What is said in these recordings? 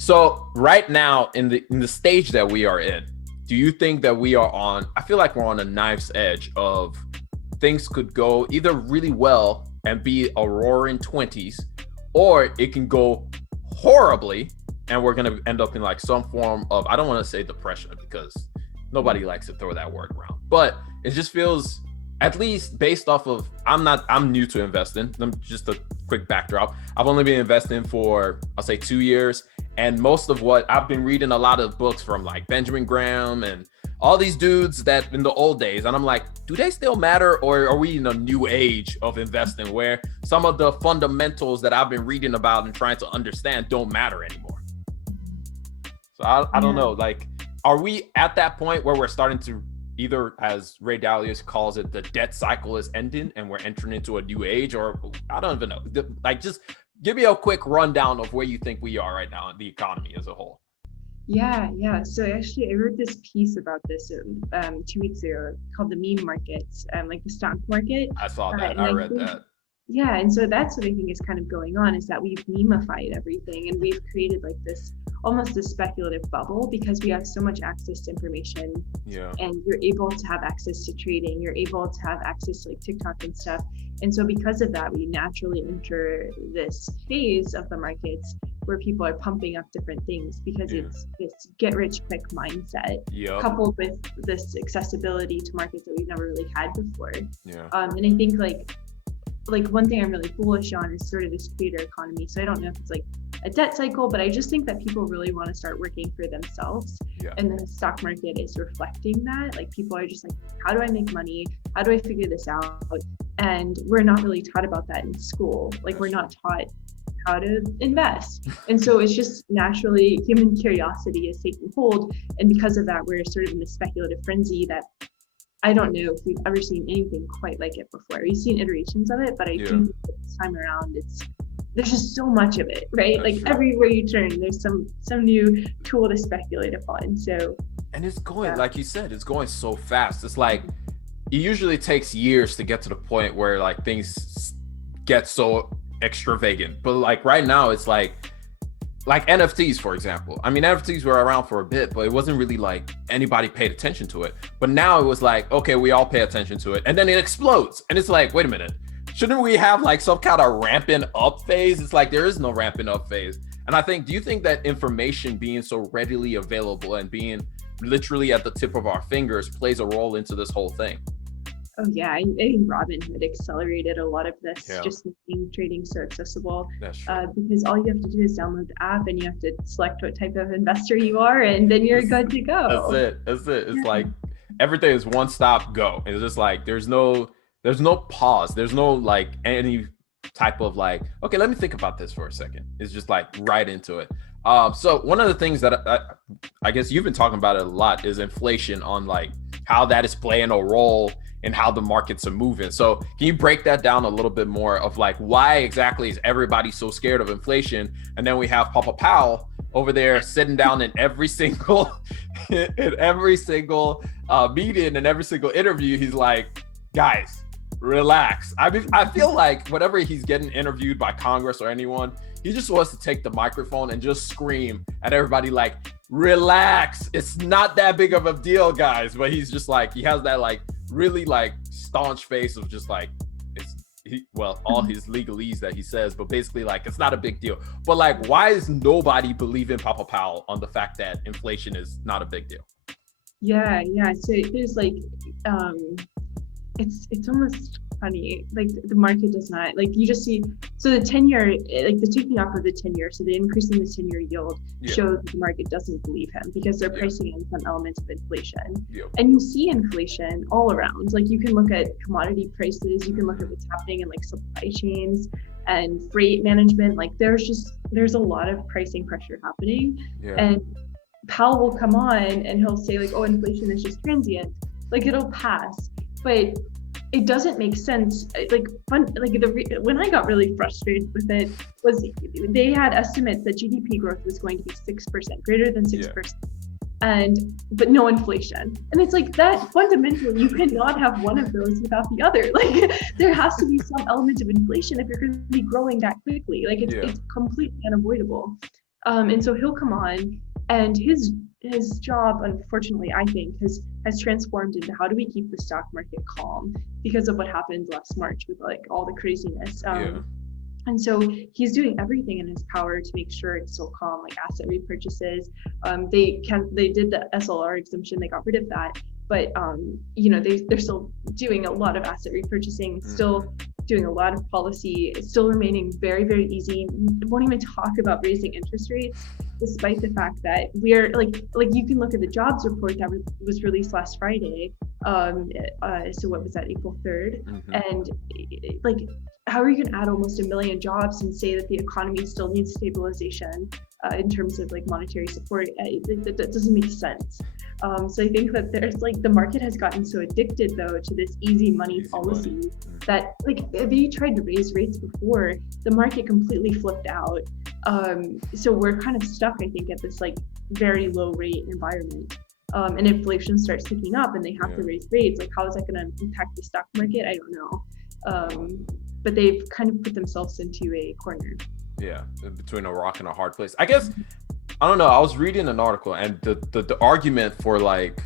So right now in the stage that we are in, do you think that we are on? I feel like we're on a knife's edge of things could go either really well and be a roaring 20s, or it can go horribly and we're gonna end up in like some form of, I don't want to say depression because nobody likes to throw that word around, but it just feels, at least based off of, I'm new to investing. Just a quick backdrop. I've only been investing for, I'll say 2 years. And most of what I've been reading, a lot of books from like Benjamin Graham and all these dudes that in the old days. And I'm like, do they still matter? Or are we in a new age of investing where some of the fundamentals that I've been reading about and trying to understand don't matter anymore? So I don't know, like, are we at that point where we're starting to either, as Ray Dalio calls it, the debt cycle is ending and we're entering into a new age, or I don't even know. Like, just give me a quick rundown of where you think we are right now in the economy as a whole. Yeah. So actually, I wrote this piece about this 2 weeks ago called the meme markets, like the stock market. I saw that. And I I read think, that. yeah, and so that's what I think is kind of going on, is that we've memeified everything and we've created like this almost a speculative bubble because we have so much access to information. Yeah. And you're able to have access to trading, you're able to have access to like TikTok and stuff. And so because of that, we naturally enter this phase of the markets where people are pumping up different things because it's this get rich quick mindset coupled with this accessibility to markets that we've never really had before. And I think like one thing I'm really bullish on is sort of this creator economy. So I don't know if it's like a debt cycle, but I just think that people really want to start working for themselves. And the stock market is reflecting that. Like, people are just like, how do I make money? How do I figure this out? And we're not really taught about that in school. Like, we're not taught how to invest. And so it's just naturally human curiosity is taking hold. And because of that, we're sort of in a speculative frenzy that I don't know if we've ever seen anything quite like it before. We've seen iterations of it, but I do think that this time around there's just so much of it, right? That's like true. Everywhere you turn, there's some new tool to speculate upon. So, and it's going, like you said, it's going so fast. It's like, it usually takes years to get to the point where like things get so extravagant. But like right now, it's like NFTs, for example. I mean, NFTs were around for a bit, but it wasn't really like anybody paid attention to it. But now it was like, okay, we all pay attention to it. And then it explodes. And it's like, wait a minute. Shouldn't we have like some kind of ramping up phase? It's like, there is no ramping up phase. And I think, do you think that information being so readily available and being literally at the tip of our fingers plays a role into this whole thing? Oh yeah, I think Robinhood accelerated a lot of this, just making trading so accessible. Because all you have to do is download the app and you have to select what type of investor you are, and then you're good to go. That's it. It's like everything is one stop go. It's just like there's no pause. There's no like any type of like, okay, let me think about this for a second. It's just like right into it. So one of the things that I guess you've been talking about it a lot is inflation, on like how that is playing a role in how the markets are moving. So can you break that down a little bit more of like, why exactly is everybody so scared of inflation? And then we have Papa Powell over there sitting down in every single meeting and every single interview. He's like, guys, relax. I mean, I feel like whenever he's getting interviewed by Congress or anyone, he just wants to take the microphone and just scream at everybody like, relax. It's not that big of a deal, guys. But he's just like, he has that like really like staunch face of just like, all his legalese that he says, but basically like, it's not a big deal. But like, why is nobody believing Papa Powell on the fact that inflation is not a big deal? Yeah. So there's like, it's almost funny, like the market does not, like you just see, so the 10-year, like the taking off of the 10-year, so the increasing the 10-year yield shows that the market doesn't believe him because they're pricing in some elements of inflation. And you see inflation all around. Like, you can look at commodity prices, you can look at what's happening in like supply chains and freight management. Like there's a lot of pricing pressure happening. And Powell will come on and he'll say like, oh, inflation is just transient, like it'll pass. But it doesn't make sense. When I got really frustrated with it was they had estimates that GDP growth was going to be 6%, greater than 6%, but no inflation. And it's like, that fundamentally, you cannot have one of those without the other. Like, there has to be some element of inflation if you're going to be growing that quickly. Like, it's completely unavoidable. And so he'll come on, and his job, unfortunately, I think, has transformed into how do we keep the stock market calm because of what happened last March with like all the craziness. And so he's doing everything in his power to make sure it's so calm, like asset repurchases. They did the SLR exemption, they got rid of that, but they're still doing a lot of asset repurchasing, still doing a lot of policy, still remaining very, very easy. Won't even talk about raising interest rates, despite the fact that we're like you can look at the jobs report that was released last Friday. So what was that, April 3rd? And like, how are you going to add almost 1 million jobs and say that the economy still needs stabilization in terms of like monetary support? That doesn't make sense. So I think that there's like the market has gotten so addicted though to this easy money policy that like if you tried to raise rates before, the market completely flipped out. So we're kind of stuck, I think, at this like very low rate environment. And inflation starts ticking up and they have to raise rates. Like, how is that going to impact the stock market? I don't know. But they've kind of put themselves into a corner. Yeah, between a rock and a hard place. I guess, I don't know. I was reading an article and the argument for like,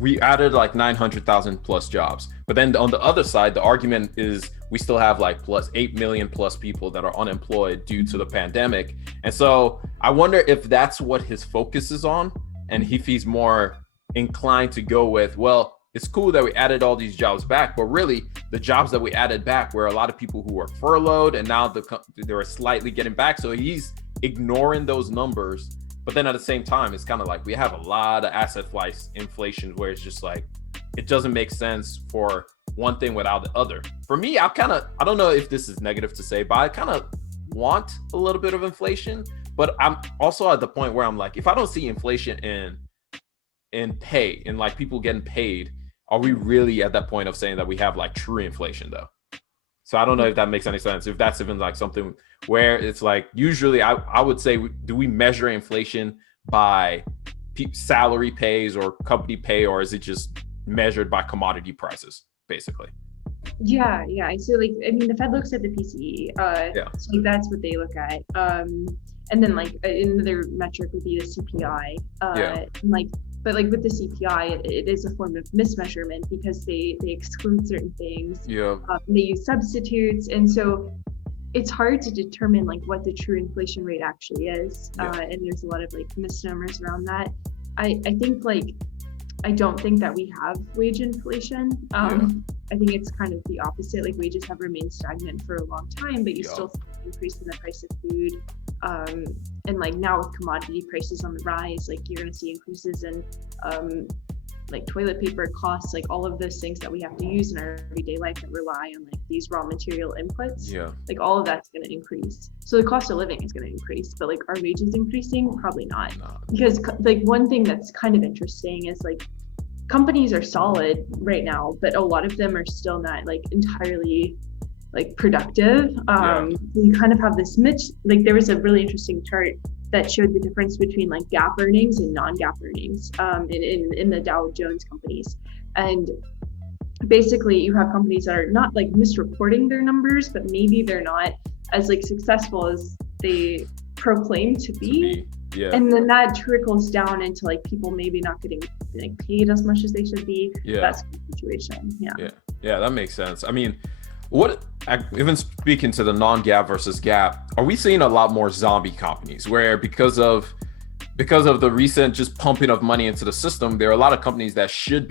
we added like 900,000 plus jobs. But then on the other side, the argument is we still have like plus 8 million plus people that are unemployed due to the pandemic. And so I wonder if that's what his focus is on. And if he's more inclined to go with, well, it's cool that we added all these jobs back, but really the jobs that we added back were a lot of people who were furloughed and now they were slightly getting back. So he's ignoring those numbers. But then at the same time, it's kind of like we have a lot of asset price inflation where it's just like, it doesn't make sense for one thing without the other. For me, I don't know if this is negative to say, but I kind of want a little bit of inflation. But I'm also at the point where I'm like, if I don't see inflation in pay and like people getting paid, are we really at that point of saying that we have like true inflation though? So I don't know if that makes any sense. If that's even like something where it's like, usually I would say, do we measure inflation by salary pays or company pay, or is it just measured by commodity prices basically? Yeah. So like, I mean, the Fed looks at the PCE. So that's what they look at. And then like another metric would be the CPI. But like with the CPI, it is a form of mismeasurement because they exclude certain things. They use substitutes, and so it's hard to determine like what the true inflation rate actually is. And there's a lot of like misnomers around that. I think like, I don't think that we have wage inflation. I think it's kind of the opposite. Like wages have remained stagnant for a long time, but you still see an increase in the price of food. And like now with commodity prices on the rise, like you're going to see increases in like toilet paper costs, like all of those things that we have to use in our everyday life that rely on like these raw material inputs. Like all of that's going to increase. So the cost of living is going to increase, but like are wages increasing? Probably not. Because like one thing that's kind of interesting is like companies are solid right now, but a lot of them are still not like entirely like productive. You kind of have this like there was a really interesting chart that showed the difference between like GAAP earnings and non-GAAP earnings in the Dow Jones companies. And basically you have companies that are not like misreporting their numbers, but maybe they're not as like successful as they proclaim to be. And then that trickles down into like people maybe not getting like paid as much as they should be. That's the situation. Yeah, that makes sense. I mean, even speaking to the non-GAAP versus GAAP, are we seeing a lot more zombie companies where because of the recent just pumping of money into the system, there are a lot of companies that should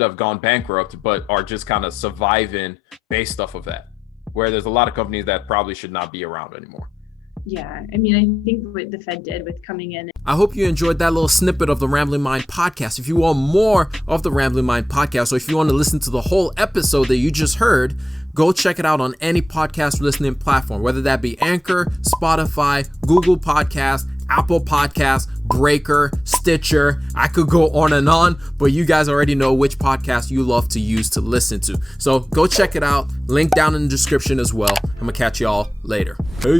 have gone bankrupt, but are just kind of surviving based off of that, where there's a lot of companies that probably should not be around anymore? Yeah, I mean, I think what the Fed did with coming in. I hope you enjoyed that little snippet of the Rambling Mind podcast. If you want more of the Rambling Mind podcast, or if you want to listen to the whole episode that you just heard, go check it out on any podcast listening platform, whether that be Anchor, Spotify, Google Podcast, Apple Podcast, Breaker, Stitcher. I could go on, but you guys already know which podcast you love to use to listen to. So go check it out. Link down in the description as well. I'm going to catch y'all later. Peace.